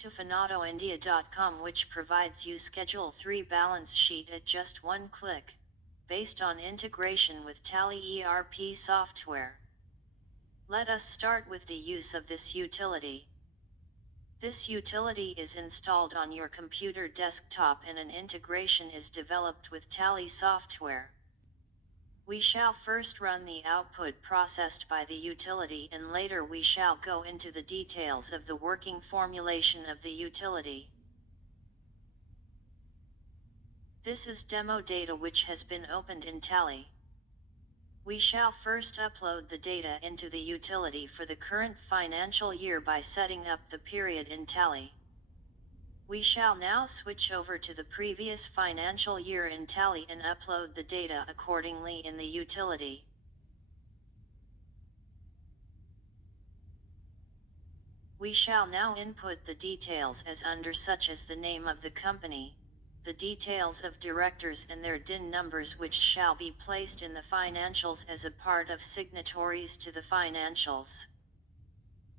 to finautoindia.com, which provides you Schedule 3 balance sheet at just one click, based on integration with Tally ERP software. Let us start with the use of this utility. This utility is installed on your computer desktop and an integration is developed with Tally software. We shall first run the output processed by the utility, and later we shall go into the details of the working formulation of the utility. This is demo data which has been opened in Tally. We shall first upload the data into the utility for the current financial year by setting up the period in Tally. We shall now switch over to the previous financial year in Tally and upload the data accordingly in the utility. We shall now input the details as under, such as the name of the company, the details of directors and their DIN numbers, which shall be placed in the financials as a part of signatories to the financials.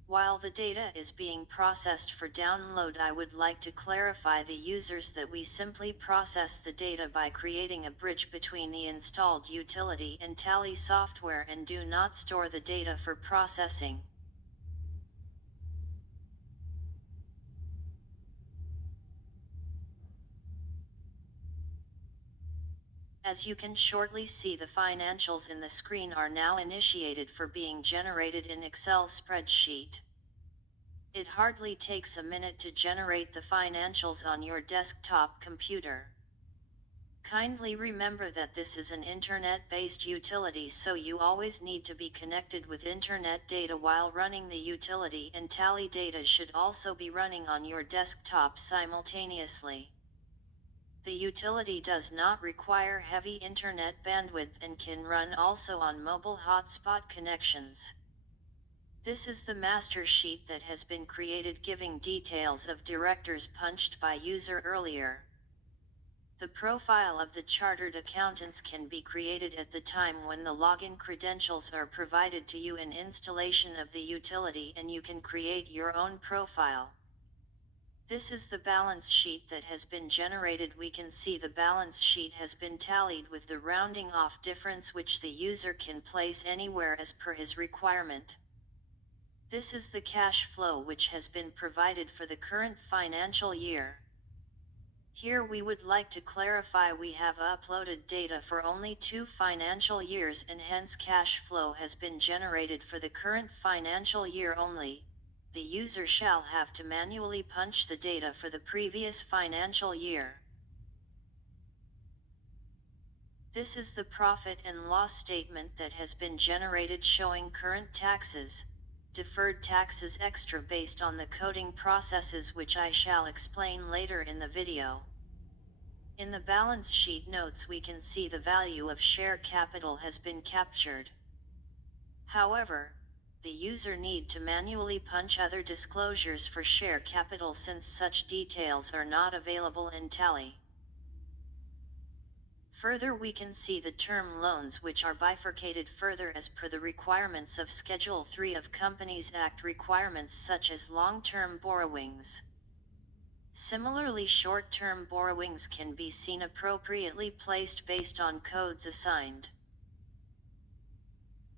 While the data is being processed for download, I would like to clarify the users that we simply process the data by creating a bridge between the installed utility and Tally software and do not store the data for processing. As you can shortly see, the financials in the screen are now initiated for being generated in Excel spreadsheet. It hardly takes a minute to generate the financials on your desktop computer. Kindly remember that this is an internet-based utility, so you always need to be connected with internet data while running the utility, and Tally data should also be running on your desktop simultaneously. The utility does not require heavy internet bandwidth and can run also on mobile hotspot connections. This is the master sheet that has been created, giving details of directors punched by user earlier. The profile of the chartered accountants can be created at the time when the login credentials are provided to you in installation of the utility, and you can create your own profile. This is the balance sheet that has been generated. We can see the balance sheet has been tallied with the rounding off difference, which the user can place anywhere as per his requirement. This is the cash flow which has been provided for the current financial year. Here we would like to clarify we have uploaded data for only 2 financial years, and hence cash flow has been generated for the current financial year only. The user shall have to manually punch the data for the previous financial year. This is the profit and loss statement that has been generated, showing current taxes, deferred taxes, extra, based on the coding processes which I shall explain later in the video. In the balance sheet notes we can see the value of share capital has been captured. However, the user need to manually punch other disclosures for share capital, since such details are not available in Tally. Further, we can see the term loans, which are bifurcated further as per the requirements of Schedule 3 of Companies Act requirements, such as long-term borrowings. Similarly, short-term borrowings can be seen appropriately placed based on codes assigned.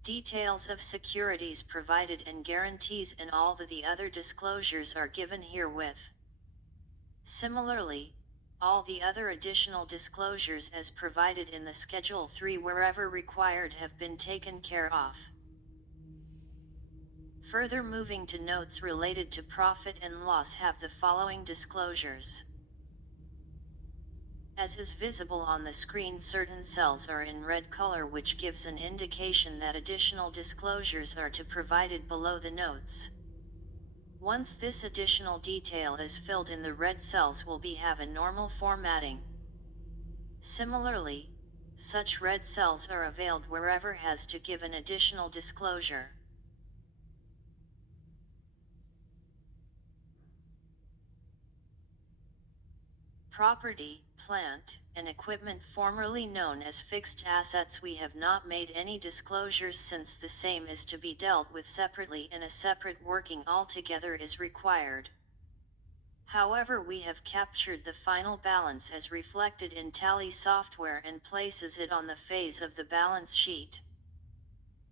Details of securities provided and guarantees and all the other disclosures are given herewith. Similarly, all the other additional disclosures as provided in the Schedule 3 wherever required have been taken care of. Further, moving to notes related to profit and loss, have the following disclosures. As is visible on the screen, certain cells are in red color, which gives an indication that additional disclosures are to be provided below the notes. Once this additional detail is filled in, the red cells will have a normal formatting. Similarly, such red cells are availed wherever has to give an additional disclosure. Property, plant, and equipment, formerly known as fixed assets, we have not made any disclosures, since the same is to be dealt with separately and a separate working altogether is required. However, we have captured the final balance as reflected in Tally software and places it on the face of the balance sheet.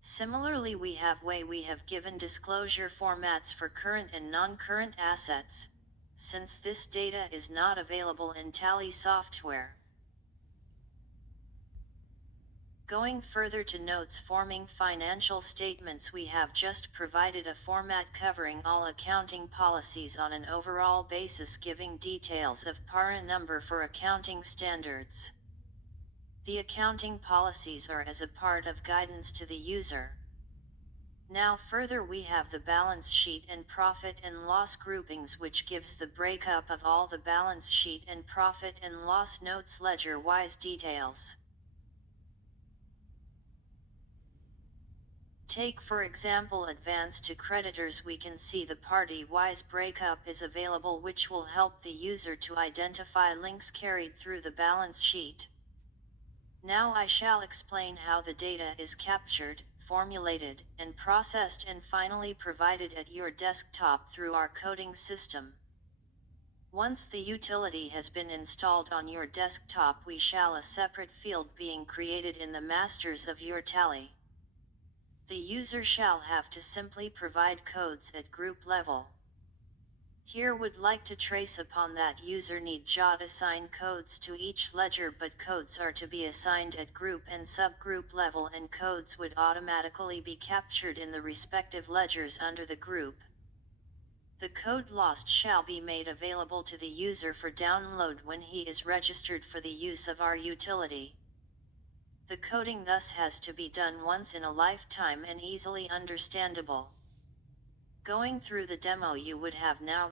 Similarly, we have given disclosure formats for current and non-current assets, since this data is not available in Tally software. Going further to notes forming financial statements, we have just provided a format covering all accounting policies on an overall basis, giving details of PARA number for accounting standards. The accounting policies are as a part of guidance to the user. Now further, we have the balance sheet and profit and loss groupings, which gives the breakup of all the balance sheet and profit and loss notes ledger-wise details. Take for example advance to creditors. We can see the party-wise breakup is available, which will help the user to identify links carried through the balance sheet. Now I shall explain how the data is captured, formulated, and processed and finally provided at your desktop through our coding system. Once the utility has been installed on your desktop, we shall a separate field being created in the masters of your Tally. The user shall have to simply provide codes at group level. Here would like to trace upon that user need jot assign codes to each ledger, but codes are to be assigned at group and subgroup level, and codes would automatically be captured in the respective ledgers under the group. The code lost shall be made available to the user for download when he is registered for the use of our utility. The coding thus has to be done once in a lifetime and easily understandable. Going through the demo, you would have now